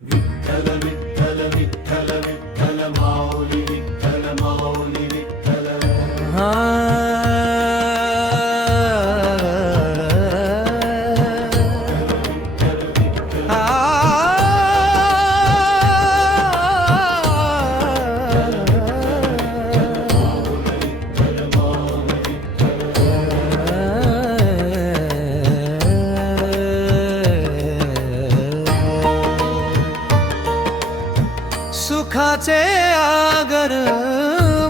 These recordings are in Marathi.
विठ्ठल विठ्ठल विठ्ठल विठ्ठल माऊली विठ्ठल माऊली विठ्ठल सुखाचे आगर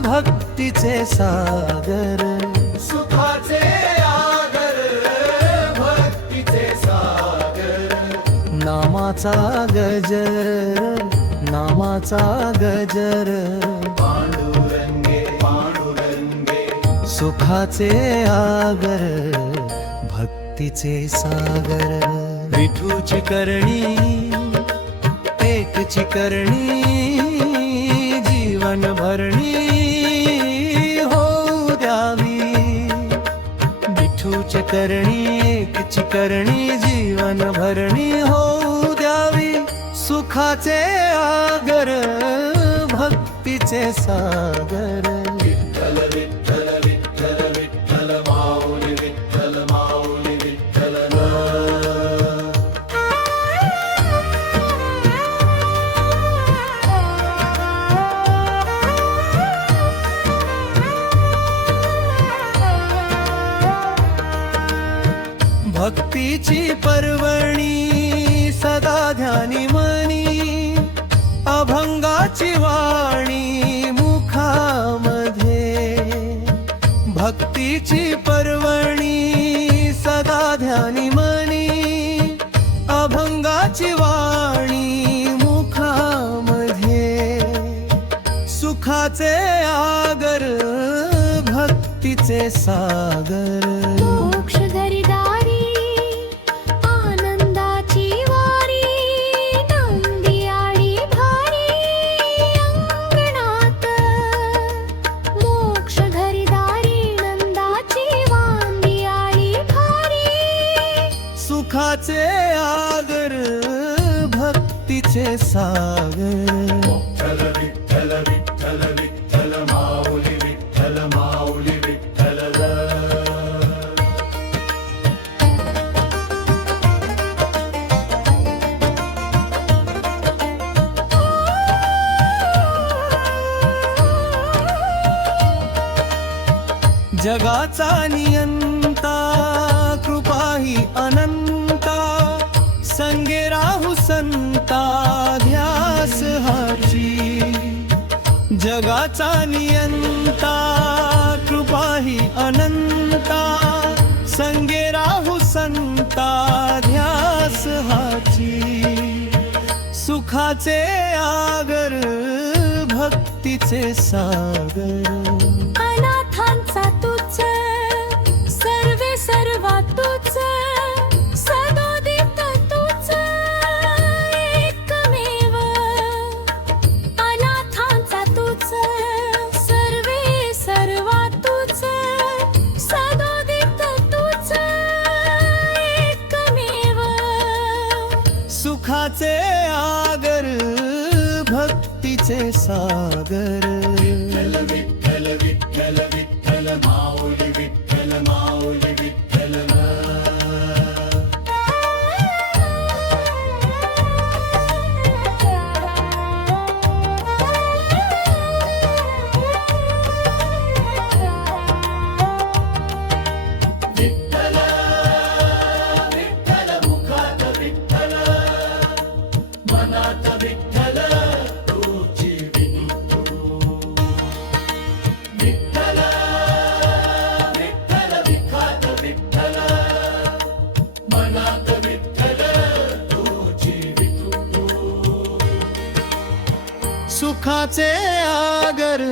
भक्तीचे सागर सुखाचे आगर भक्तीचे सागर नामाचा गजर नामाचा गजर पांडुरंगे पांडुरंगे सुखाचे आगर भक्तीचे सागर विठूची करणी एकची करणी जीवन भरणी होऊ द्यावी विठूची करणी एकची करणी जीवन भरणी होऊ द्यावी सुखाचे आगर भक्तीचे सागर विठ्ठल विठ्ठल विठ्ठल विठ्ठल माऊली विठ्ठल माऊली विठ्ठल भक्तीची पर्वणी सदा ध्यानी मनी अभंगाची वाणी मुखामध्ये भक्तीची पर्वणी सदा ध्यानी मनी अभंगाची वाणी मुखामध्ये सुखाचे आगर भक्तीचे सागर मोक्ष घरी दारी आनंदाची वारी नंदियाळी भारी अंगणात मोक्ष घरी दारी नंदाची वांदियाळी भारी सुखाचे आगर भक्तीचे सागर विठ्ठल विठ्ठल विठ्ठल विठ्ठल माऊली विठ्ठल माऊली विठ्ठल जगाचा नियंता कृपाही अनंता संगे राहू संता ध्यास हाची जगाचा नियंता कृपाही अनंता संगे राहू संता ध्यास हाची सुखाचे आगर भक्तीचे सागर अनाथांचा तुझ सर्वे सर्वा तुझ सदोदित तुझ एकमेव अनाथांचा तुझ सर्वे सर्वा तुझ सदोदित तुझ एकमेव सुखाचे आगर भक्तीचे सागर विठ्ठल विठ्ठल विठ्ठल विठ्ठल माऊली विठ्ठल माऊली विठ्ठल विठ्ठल विठ्ठल मुखात विठ्ठल मनात विठ्ठल तुझी विठू विठ्ठल विठ्ठल विखात विठ्ठल मनात विठ्ठल तुझी विठू सुखाचे आगर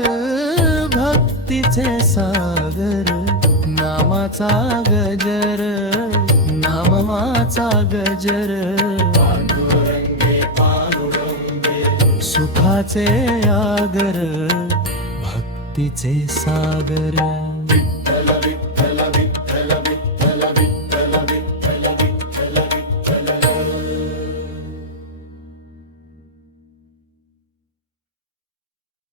भक्तीचे सागर नामाचा गजर नामाचा गजर पांडुरंगे पांडुरंगे सुखाचे आगर भक्तीचे सागर